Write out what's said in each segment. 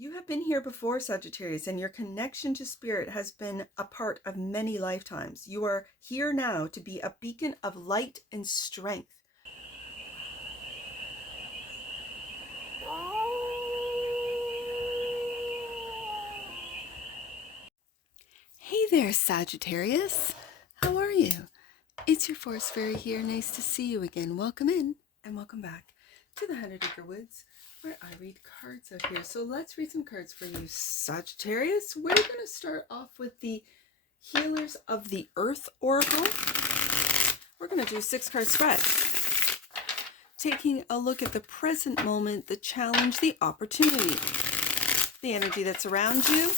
You have been here before, Sagittarius, and your connection to spirit has been a part of many lifetimes. You are here now to be a beacon of light and strength. Hey there, Sagittarius. How are you? It's your Forest Fairy here. Nice to see you again. Welcome in and welcome back to the 100 Acre Woods, where I read cards out here. So let's read some cards for you, Sagittarius. We're going to start off with the Healers of the Earth Oracle. We're going to do a 6-card spread, taking a look at the present moment, the challenge, the opportunity, the energy that's around you,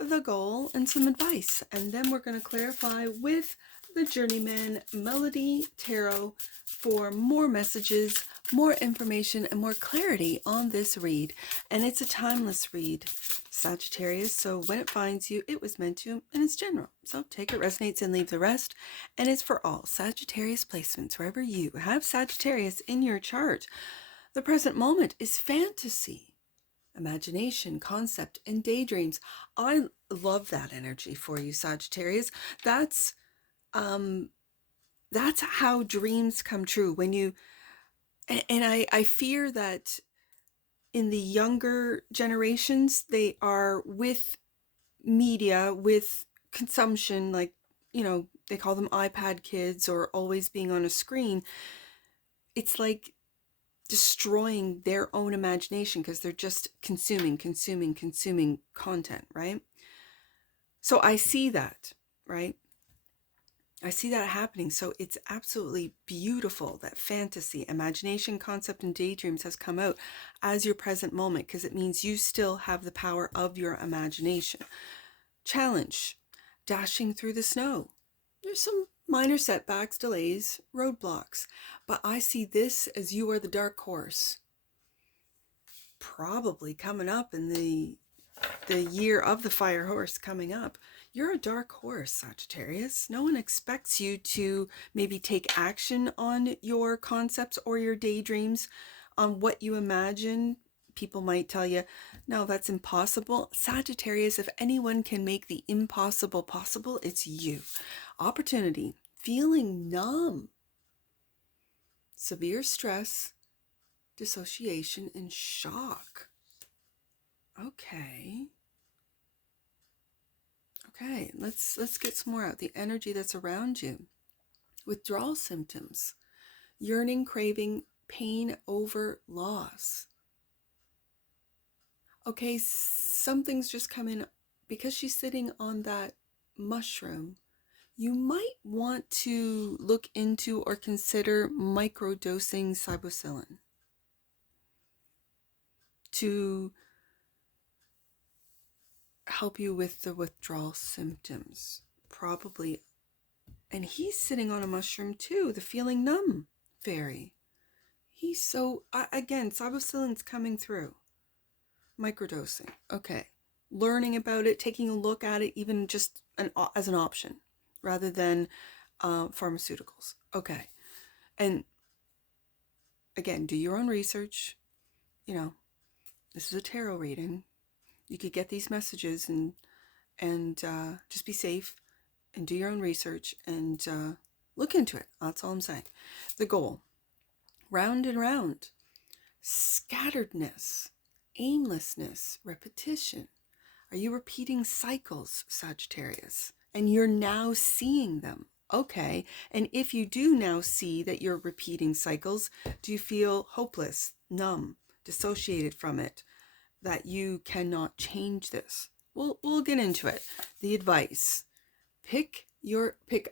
the goal, and some advice. And then we're going to clarify with the Journeyman Melody Tarot for more messages, more information, and more clarity on this read. And it's a timeless read, Sagittarius, so when it finds you, it was meant to, and it's general. So take it, resonates, and leave the rest. And it's for all Sagittarius placements, wherever you have Sagittarius in your chart. The present moment is fantasy, imagination, concept, and daydreams. I love that energy for you, Sagittarius. That's how dreams come true. When you, and I fear that in the younger generations, they are with media, with consumption, like, they call them iPad kids or always being on a screen. It's like destroying their own imagination because they're just consuming content, right? So I see that, right? I see that happening. So it's absolutely beautiful that fantasy, imagination, concept, and daydreams has come out as your present moment, because it means you still have the power of your imagination. Challenge, dashing through the snow. There's some minor setbacks, delays, roadblocks, but I see this as you are the dark horse. Probably coming up in the year of the fire horse coming up. You're a dark horse, Sagittarius. No one expects you to maybe take action on your concepts or your daydreams, on what you imagine. People might tell you, no, that's impossible. Sagittarius, if anyone can make the impossible possible, it's you. Opportunity, feeling numb, severe stress, dissociation, and shock. Okay, let's get some more out. The energy that's around you. Withdrawal symptoms, yearning, craving, pain over loss. Okay, something's just come in because she's sitting on that mushroom. You might want to look into or consider microdosing cybocillin to help you with the withdrawal symptoms, probably. And he's sitting on a mushroom too, the feeling numb fairy. He's so, again, cybocillin's coming through. Microdosing, okay. Learning about it, taking a look at it, even just as an option, rather than pharmaceuticals. Okay. And again, do your own research. This is a tarot reading. You could get these messages and just be safe and do your own research and look into it. That's all I'm saying. The goal, round and round, scatteredness, aimlessness, repetition. Are you repeating cycles, Sagittarius? And you're now seeing them. Okay. And if you do now see that you're repeating cycles, do you feel hopeless, numb, dissociated from it, that you cannot change this? We'll get into it. The advice: pick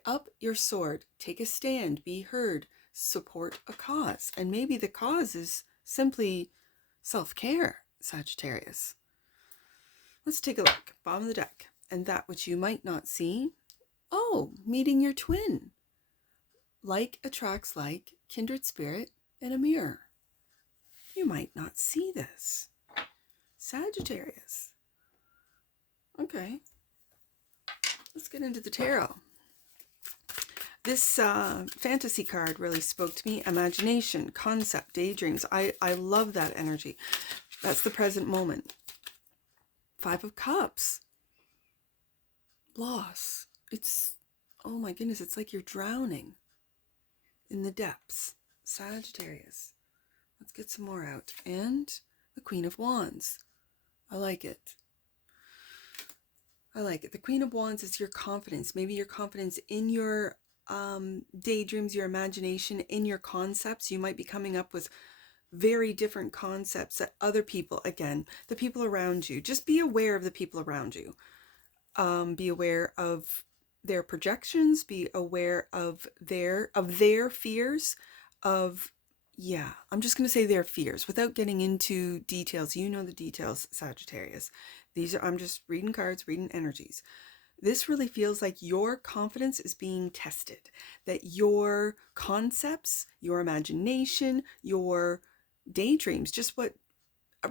up your sword, take a stand, be heard, support a cause. And maybe the cause is simply self-care, Sagittarius. Let's take a look. Bottom of the deck. And that which you might not see. Oh, meeting your twin. Like attracts like, kindred spirit, in a mirror. You might not see this, Sagittarius. Okay. Let's get into the tarot. This fantasy card really spoke to me. Imagination, concept, daydreams. I love that energy. That's the present moment. Five of Cups. Loss. It's, oh my goodness, it's like you're drowning in the depths. Sagittarius. Let's get some more out. And the Queen of Wands. I like it. I like it. The Queen of Wands is your confidence. Maybe your confidence in your daydreams, your imagination, in your concepts. You might be coming up with very different concepts that other people, again, the people around you, just be aware of the people around you. Be aware of their projections, be aware of their fears, I'm just going to say their fears without getting into details. You know the details, Sagittarius. I'm just reading cards, reading energies. This really feels like your confidence is being tested, that your concepts, your imagination, your daydreams,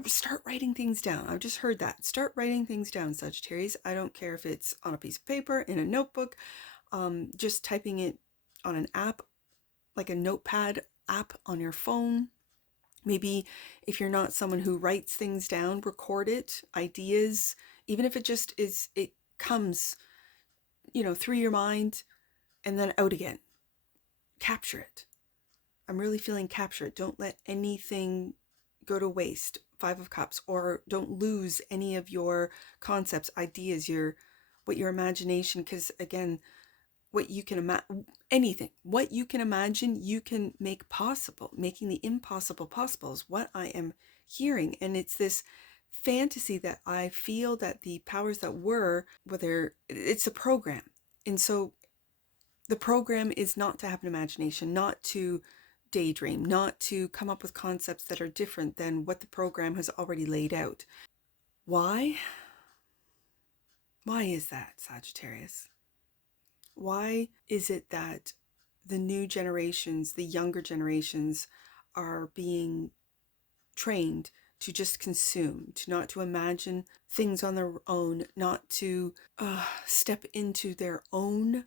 start writing things down. I've just heard that. Start writing things down, Sagittarius. I don't care if it's on a piece of paper, in a notebook, just typing it on an app, like a notepad app on your phone. Maybe if you're not someone who writes things down, record it, ideas, even if it just is, it comes, through your mind and then out again. Capture it. I'm really feeling capture it. Don't let anything go to waste. Five of Cups, or don't lose any of your concepts, ideas, what your imagination, because again, what you can imagine, anything, what you can imagine, you can make possible. Making the impossible possible is what I am hearing. And it's this fantasy that I feel that the powers that were, whether it's a program. And so the program is not to have an imagination, not to daydream, not to come up with concepts that are different than what the program has already laid out. Why? Why is that, Sagittarius? Why is it that the new generations, the younger generations, are being trained to just consume, not to imagine things on their own, not to step into their own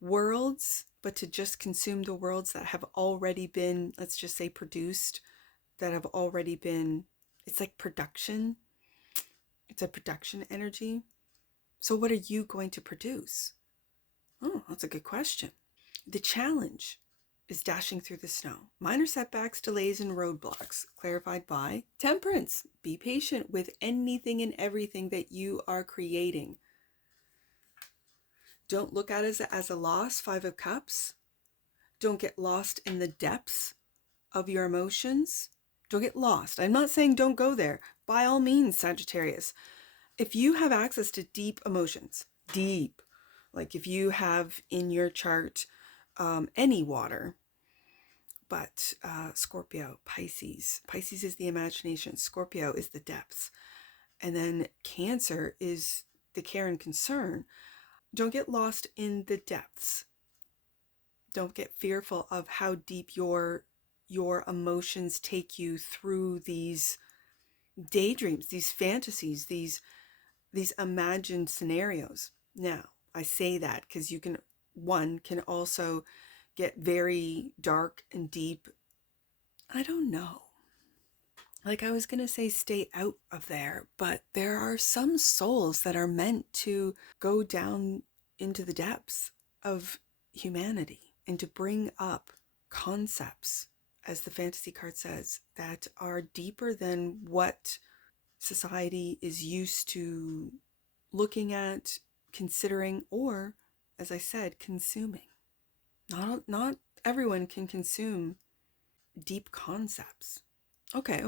worlds, but to just consume the worlds that have already been, let's just say, produced, that have already been, it's like production. It's a production energy. So what are you going to produce? Oh, that's a good question. The challenge is dashing through the snow. Minor setbacks, delays, and roadblocks. Clarified by Temperance. Be patient with anything and everything that you are creating. Don't look at it as a loss, Five of Cups. Don't get lost in the depths of your emotions. Don't get lost. I'm not saying don't go there. By all means, Sagittarius. If you have access to deep emotions, like if you have in your chart any water, but Scorpio, Pisces is the imagination, Scorpio is the depths, and then Cancer is the care and concern. Don't get lost in the depths. Don't get fearful of how deep your emotions take you through these daydreams, these fantasies, these imagined scenarios. Now, I say that because one can also get very dark and deep. I don't know. Like I was going to say stay out of there, but there are some souls that are meant to go down into the depths of humanity and to bring up concepts, as the fantasy card says, that are deeper than what society is used to looking at, considering, or, as I said, consuming. Not everyone can consume deep concepts. Okay.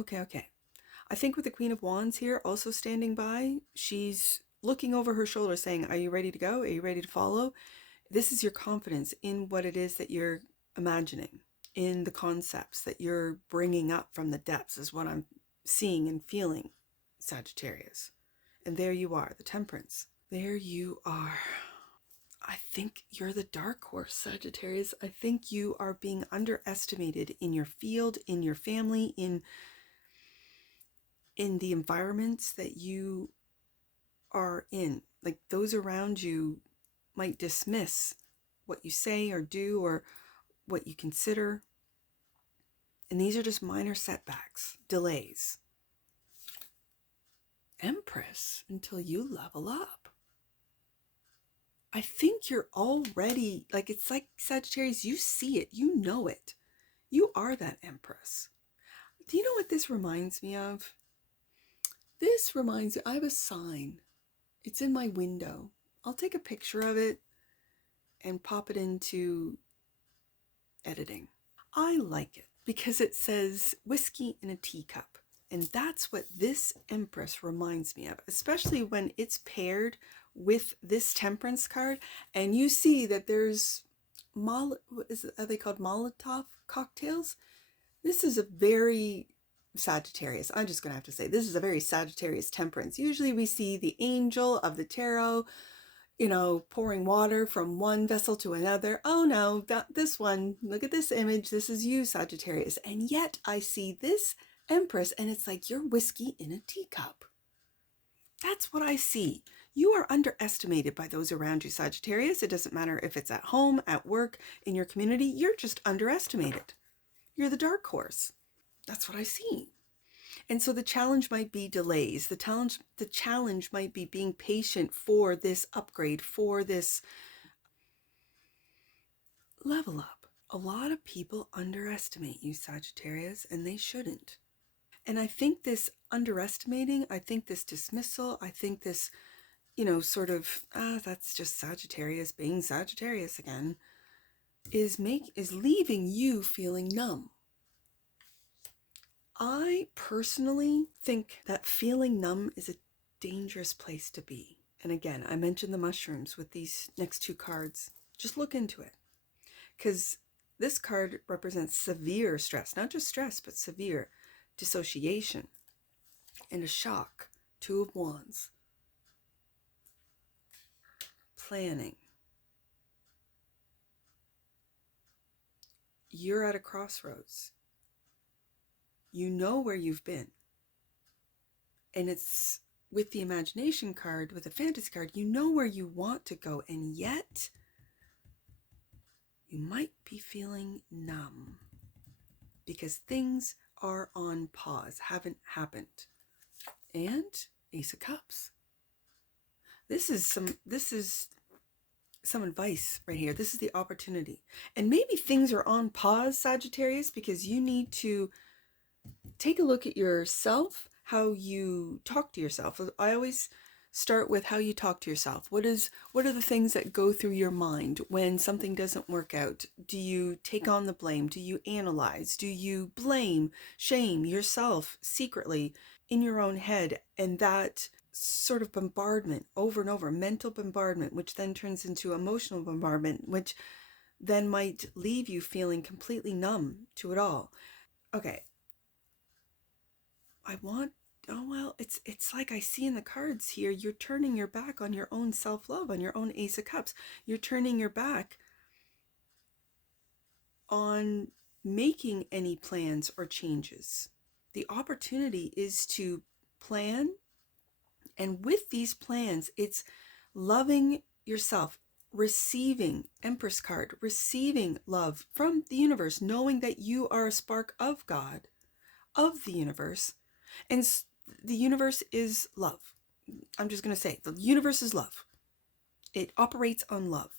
I think with the Queen of Wands here also standing by, she's looking over her shoulder saying, are you ready to go? Are you ready to follow? This is your confidence in what it is that you're imagining, in the concepts that you're bringing up from the depths is what I'm seeing and feeling, Sagittarius. And there you are, the Temperance. There you are. I think you're the dark horse, Sagittarius. I think you are being underestimated in your field, in your family, in the environments that you are in. Like those around you might dismiss what you say or do or what you consider. And these are just minor setbacks, delays. Empress. Empress until you level up. I think you're already, like, it's like Sagittarius, you see it, you know it. You are that Empress. Do you know what this reminds me of? This reminds me, I have a sign. It's in my window. I'll take a picture of it and pop it into editing. I like it because it says whiskey in a teacup. And that's what this Empress reminds me of, especially when it's paired with this Temperance card. And you see that there's, are they called Molotov cocktails? This is a very Sagittarius. I'm just going to have to say, this is a very Sagittarius Temperance. Usually we see the angel of the tarot, pouring water from one vessel to another. Oh no, this one, look at this image. This is you, Sagittarius. And yet I see this Empress and it's like you're whiskey in a teacup. That's what I see. You are underestimated by those around you, Sagittarius. It doesn't matter if it's at home, at work, in your community. You're just underestimated. You're the dark horse. That's what I see. And so the challenge might be delays. The challenge might be being patient for this upgrade, for this level up. A lot of people underestimate you, Sagittarius, and they shouldn't. And I think this underestimating, I think this dismissal, I think this, sort of, that's just Sagittarius being Sagittarius again, is leaving you feeling numb. I personally think that feeling numb is a dangerous place to be. And again, I mentioned the mushrooms with these next two cards. Just look into it. Because this card represents severe stress, not just stress, but severe dissociation and a shock. Two of Wands. Planning. You're at a crossroads. You know where you've been. And it's with the imagination card, with the fantasy card, you know where you want to go. And yet, you might be feeling numb because things are on pause, haven't happened. And Ace of Cups. This is some advice right here. This is the opportunity. And maybe things are on pause, Sagittarius, because you need to take a look at yourself, how you talk to yourself. I always start with how you talk to yourself. What are the things that go through your mind when something doesn't work out? Do you take on the blame? Do you analyze? Do you blame, shame yourself secretly in your own head? And that sort of bombardment over and over, mental bombardment, which then turns into emotional bombardment, which then might leave you feeling completely numb to it all. Okay. It's like I see in the cards here, you're turning your back on your own self-love, on your own Ace of Cups. You're turning your back on making any plans or changes. The opportunity is to plan, and with these plans, it's loving yourself, receiving, Empress card, receiving love from the universe, knowing that you are a spark of God, of the universe. And the universe is love. I'm just going to say, the universe is love. It operates on love.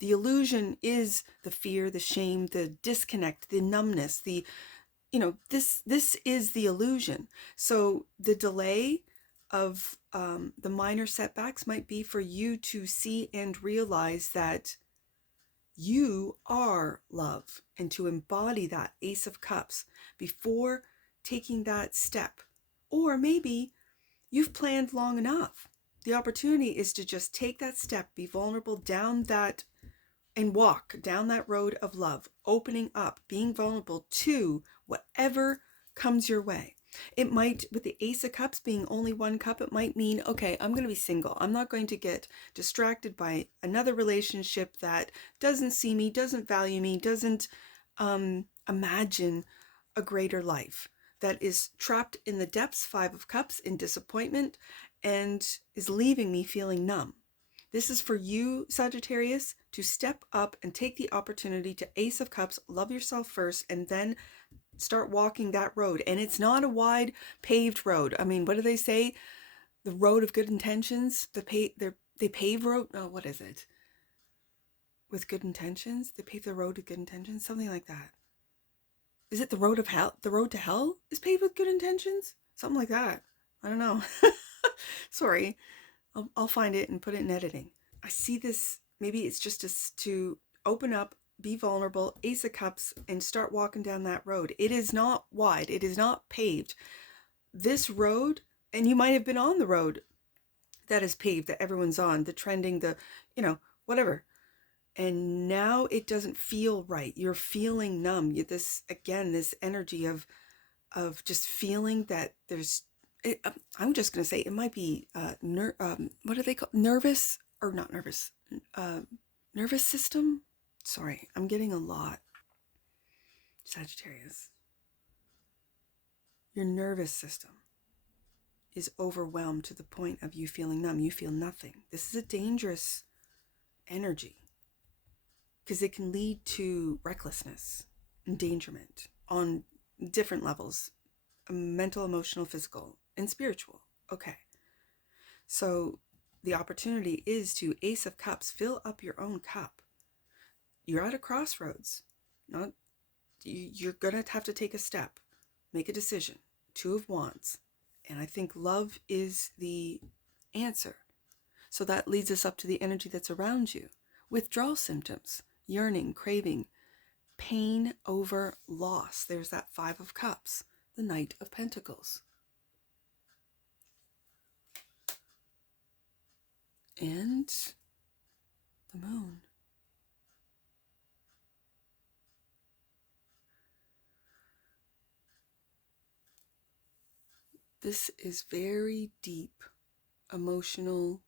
The illusion is the fear, the shame, the disconnect, the numbness, this is the illusion. So the delay of the minor setbacks might be for you to see and realize that you are love, and to embody that Ace of Cups before taking that step. Or maybe you've planned long enough. The opportunity is to just take that step, be vulnerable down that, and walk down that road of love, opening up, being vulnerable to whatever comes your way. It might, with the Ace of Cups being only one cup, it might mean, okay, I'm going to be single. I'm not going to get distracted by another relationship that doesn't see me, doesn't value me, doesn't imagine a greater life, that is trapped in the depths, Five of Cups, in disappointment, and is leaving me feeling numb. This is for you, Sagittarius, to step up and take the opportunity to Ace of Cups, love yourself first, and then start walking that road. And it's not a wide paved road. I mean, what do they say? the road of good intentions, they pave road, oh, what is it? With good intentions? They pave the road with good intentions? Something like that. Is it the road of hell? The road to hell is paved with good intentions? Something like that. I don't know. Sorry. I'll find it and put it in editing. I see this, maybe it's just to open up, be vulnerable, Ace of Cups, and start walking down that road. It is not wide. It is not paved. This road, and you might have been on the road that is paved, that everyone's on, the trending, the, whatever. And now it doesn't feel right. You're feeling numb. This, again, this energy of just feeling that there's, I'm just going to say it might be, what do they call, nervous or not nervous, nervous system. Sorry, I'm getting a lot. Sagittarius. Your nervous system is overwhelmed to the point of you feeling numb. You feel nothing. This is a dangerous energy because it can lead to recklessness, endangerment on different levels, mental, emotional, physical, and spiritual. Okay. So the opportunity is to Ace of Cups, fill up your own cup. You're at a crossroads. You're going to have to take a step, make a decision. Two of Wands. And I think love is the answer. So that leads us up to the energy that's around you. Withdrawal symptoms, yearning, craving, pain over loss. There's that Five of Cups, the Knight of Pentacles. And the Moon. This is very deep emotional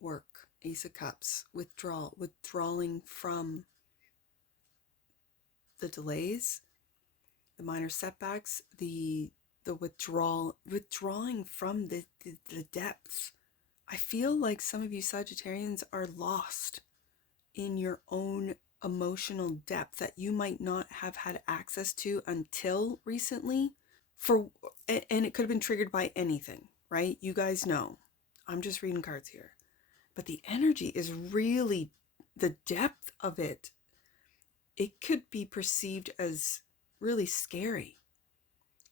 work. Ace of Cups, withdrawing from the delays, the minor setbacks, the withdrawing from the depths. I feel like some of you Sagittarians are lost in your own emotional depth that you might not have had access to until recently. And it could have been triggered by anything, right? You guys know. I'm just reading cards here. But the energy is really, the depth of it, it could be perceived as really scary.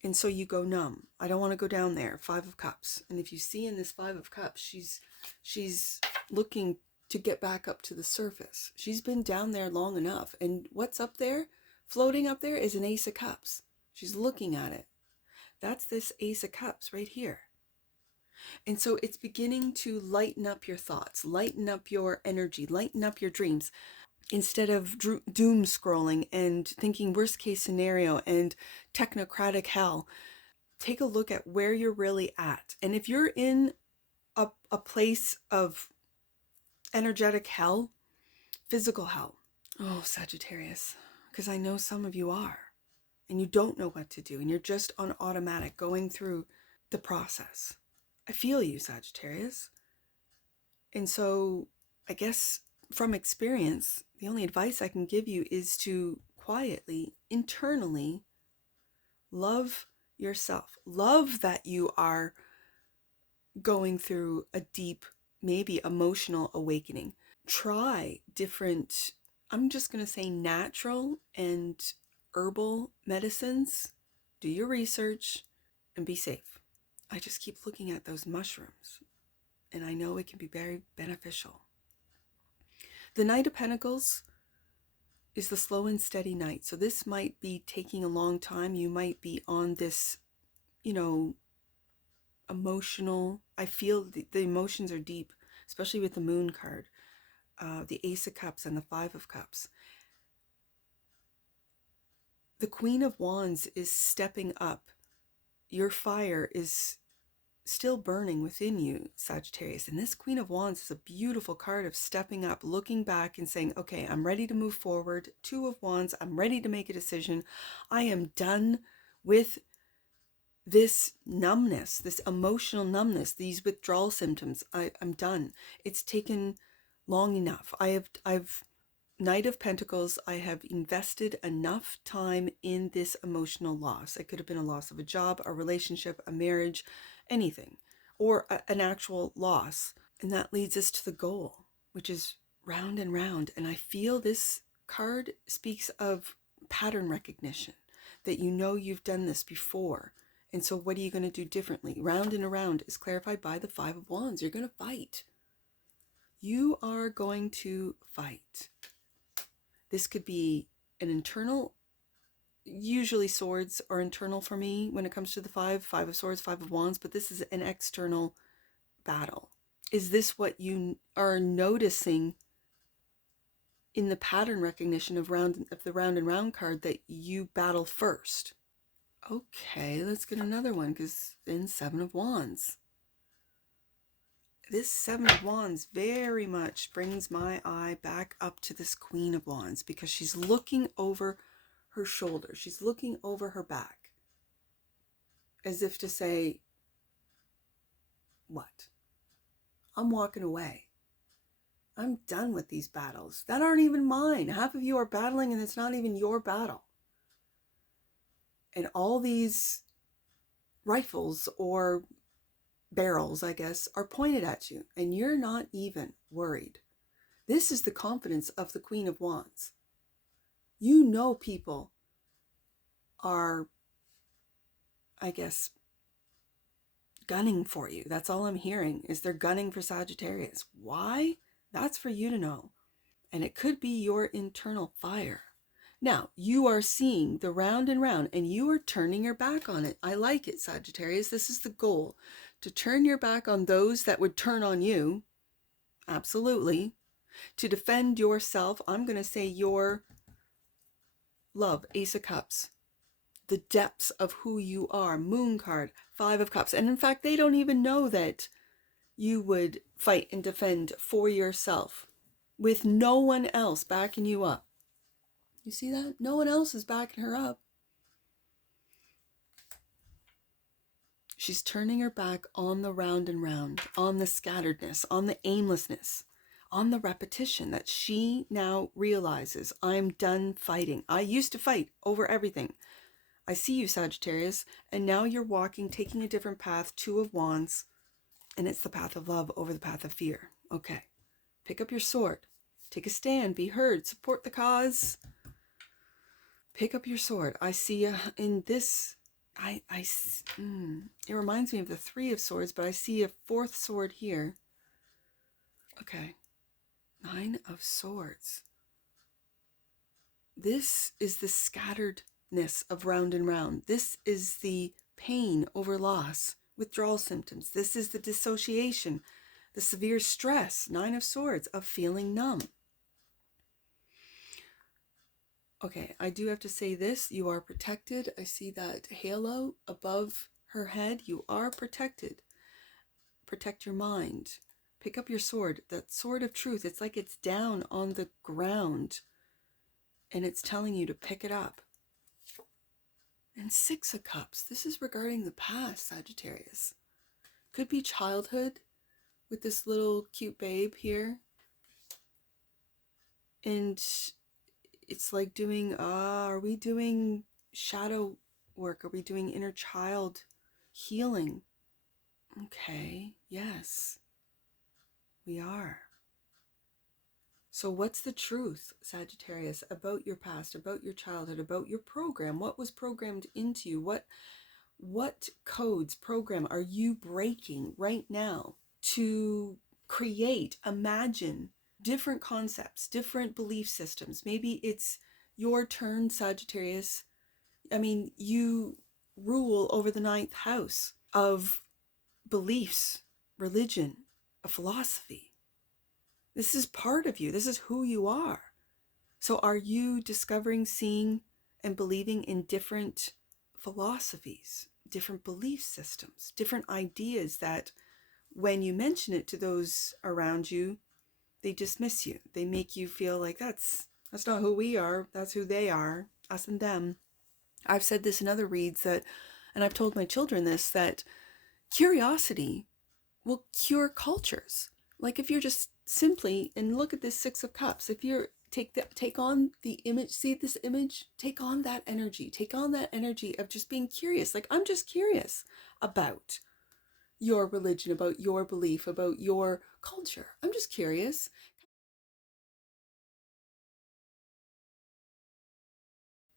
And so you go numb. I don't want to go down there. Five of Cups. And if you see in this Five of Cups, she's looking to get back up to the surface. She's been down there long enough. And what's up there? Floating up there is an Ace of Cups. She's looking at it. That's this Ace of Cups right here. And so it's beginning to lighten up your thoughts, lighten up your energy, lighten up your dreams. Instead of doom scrolling and thinking worst case scenario and technocratic hell, take a look at where you're really at. And if you're in a place of energetic hell, physical hell, oh, Sagittarius, because I know some of you are, and you don't know what to do, and you're just on automatic going through the process. I feel you, Sagittarius. And so I guess from experience, the only advice I can give you is to quietly, internally love yourself. Love that you are going through a deep, maybe emotional awakening. Try different, I'm just going to say natural and herbal medicines. Do your research and be safe. I just keep looking at those mushrooms, and I know it can be very beneficial. The Knight of Pentacles is the slow and steady knight. So this might be taking a long time. You might be on this, emotional. I feel the emotions are deep, especially with the Moon card, the Ace of Cups and the Five of Cups. The Queen of Wands is stepping up. Your fire is still burning within you, Sagittarius. And this Queen of Wands is a beautiful card of stepping up, looking back and saying, okay, I'm ready to move forward. Two of Wands, I'm ready to make a decision. I am done with this numbness, this emotional numbness, these withdrawal symptoms. I'm done. It's taken long enough. I've Knight of Pentacles, I have invested enough time in this emotional loss. It could have been a loss of a job, a relationship, a marriage, anything, or an actual loss. And that leads us to the goal, which is round and round. And I feel this card speaks of pattern recognition, that you know you've done this before. And so what are you going to do differently? Round and around is clarified by the Five of Wands. You're going to fight. You are going to fight. This could be an internal, usually swords are internal for me when it comes to the Five of Swords, Five of Wands, but this is an external battle. Is this what you are noticing in the pattern recognition of the round and round card, that you battle first? Okay, let's get another one, because in Seven of Wands. This Seven of Wands very much brings my eye back up to this Queen of Wands, because she's looking over her shoulder. She's looking over her back, as if to say, what? I'm walking away. I'm done with these battles that aren't even mine. Half of you are battling and it's not even your battle. And all these rifles or barrels, I guess, are pointed at you, and you're not even worried. This is the confidence of the Queen of Wands. You know people are, I guess, gunning for you. That's all I'm hearing, is they're gunning for Sagittarius. Why? That's for you to know. And it could be your internal fire. Now, you are seeing the round and round, and you are turning your back on it. I like it, Sagittarius. This is the goal, to turn your back on those that would turn on you. Absolutely. To defend yourself, I'm going to say your love, Ace of Cups. The depths of who you are, Moon card, Five of Cups. And in fact, they don't even know that you would fight and defend for yourself with no one else backing you up. You see that? No one else is backing her up. She's turning her back on the round and round, on the scatteredness, on the aimlessness, on the repetition, that she now realizes, I'm done fighting. I used to fight over everything. I see you, Sagittarius, and now you're walking, taking a different path, Two of Wands, and it's the path of love over the path of fear. Okay, pick up your sword, take a stand, be heard, support the cause. Pick up your sword. I see in this, it reminds me of the Three of Swords, but I see a fourth sword here. Okay, Nine of Swords. This is the scatteredness of round and round. This is the pain over loss, withdrawal symptoms. This is the dissociation, the severe stress, Nine of Swords, of feeling numb. Okay, I do have to say this. You are protected. I see that halo above her head. You are protected. Protect your mind. Pick up your sword. That sword of truth. It's like it's down on the ground, and it's telling you to pick it up. And Six of Cups. This is regarding the past, Sagittarius. Could be childhood with this little cute babe here. And it's like doing, are we doing shadow work? Are we doing inner child healing? Okay, yes, we are. So what's the truth, Sagittarius, about your past, about your childhood, about your program? What was programmed into you? What codes, program are you breaking right now to create, imagine different concepts, different belief systems? Maybe it's your turn, Sagittarius. I mean, you rule over the ninth house of beliefs, religion, a philosophy. This is part of you. This is who you are. So are you discovering, seeing, and believing in different philosophies, different belief systems, different ideas that when you mention it to those around you, they dismiss you. They make you feel like that's not who we are. That's who they are, us and them. I've said this in other reads that, and I've told my children this, that curiosity will cure cultures. Like if you're just simply, and look at this Six of Cups, if you're take on the image, see this image, take on that energy of just being curious. Like, I'm just curious about your religion, about your belief, about your culture. I'm just curious.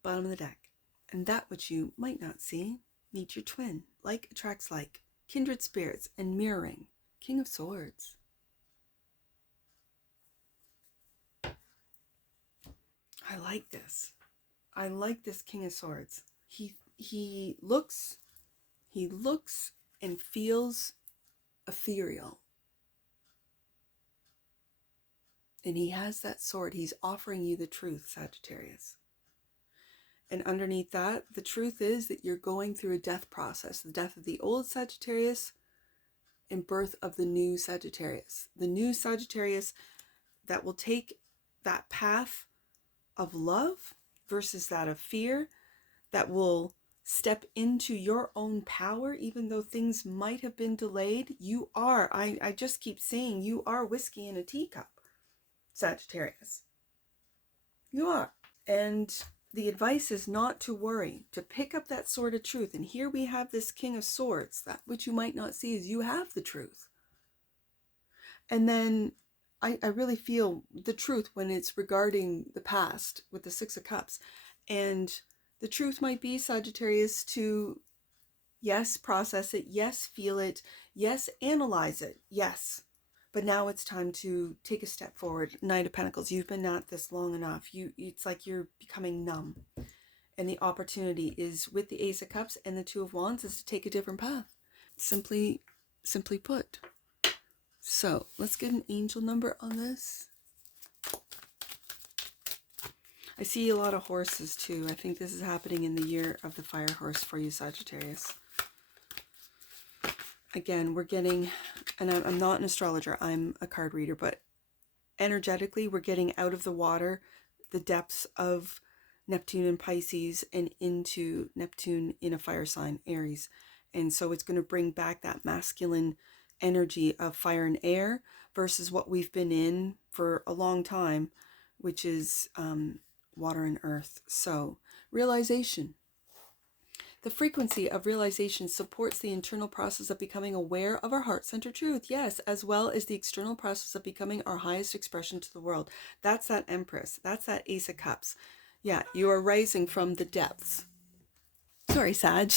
Bottom of the deck. And that which you might not see, meet your twin. Like attracts like. Kindred spirits and mirroring. King of Swords. I like this. I like this King of Swords. He looks and feels ethereal. And he has that sword. He's offering you the truth, Sagittarius. And underneath that, the truth is that you're going through a death process. The death of the old Sagittarius and birth of the new Sagittarius. The new Sagittarius that will take that path of love versus that of fear, that will step into your own power, even though things might have been delayed. You are, I just keep saying, you are whiskey in a teacup, Sagittarius. You are. And the advice is not to worry, to pick up that sword of truth. And here we have this King of Swords. That which you might not see is you have the truth. And then I really feel the truth when it's regarding the past with the Six of Cups. And the truth might be, Sagittarius, to yes, process it, yes, feel it, yes, analyze it, yes. But now it's time to take a step forward. Knight of Pentacles, you've been at this long enough. It's like you're becoming numb. And the opportunity is with the Ace of Cups and the Two of Wands is to take a different path. Simply put. So let's get an angel number on this. I see a lot of horses too. I think this is happening in the year of the fire horse for you, Sagittarius. Again, we're getting, and I'm not an astrologer, I'm a card reader, but energetically we're getting out of the water, the depths of Neptune and Pisces, and into Neptune in a fire sign, Aries. And so it's going to bring back that masculine energy of fire and air versus what we've been in for a long time, which is water and earth. So realization. The frequency of realization supports the internal process of becoming aware of our heart-centered truth, yes, as well as the external process of becoming our highest expression to the world. That's that Empress. That's that Ace of Cups. Yeah, you are rising from the depths. Sorry, Sag.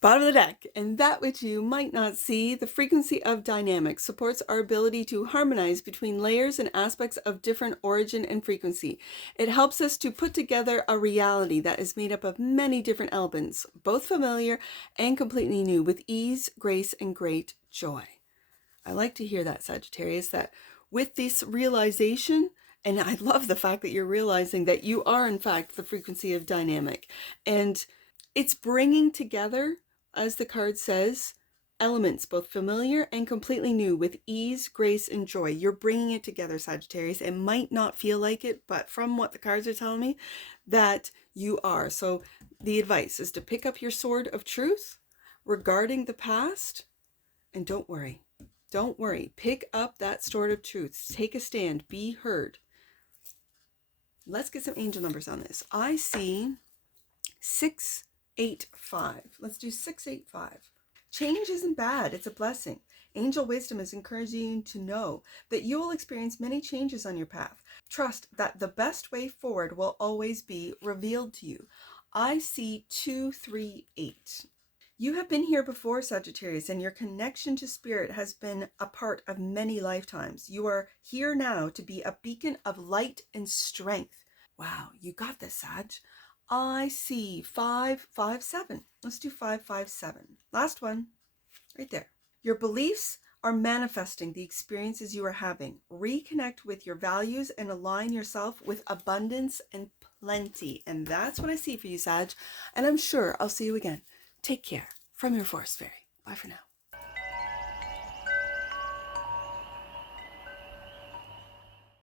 Bottom of the deck. And that which you might not see, the frequency of dynamics supports our ability to harmonize between layers and aspects of different origin and frequency. It helps us to put together a reality that is made up of many different elements, both familiar and completely new, with ease, grace, and great joy. I like to hear that, Sagittarius, that with this realization, and I love the fact that you're realizing that you are, in fact, the frequency of dynamic. And it's bringing together, as the card says, elements both familiar and completely new with ease, grace, and joy. You're bringing it together, Sagittarius. It might not feel like it, but from what the cards are telling me, that you are. So the advice is to pick up your sword of truth regarding the past, and don't worry. Don't worry. Pick up that sword of truth. Take a stand. Be heard. Let's get some angel numbers on this. I see 685. Let's do 685. Change isn't bad. It's a blessing. Angel wisdom is encouraging you to know that you will experience many changes on your path. Trust that the best way forward will always be revealed to you. I see 238. You have been here before, Sagittarius, and your connection to spirit has been a part of many lifetimes. You are here now to be a beacon of light and strength. Wow, you got this, Sag. I see 557. Let's do 557. Last one, right there. Your beliefs are manifesting the experiences you are having. Reconnect with your values and align yourself with abundance and plenty. And that's what I see for you, Sag. And I'm sure I'll see you again. Take care. From your Forest Fairy. Bye for now.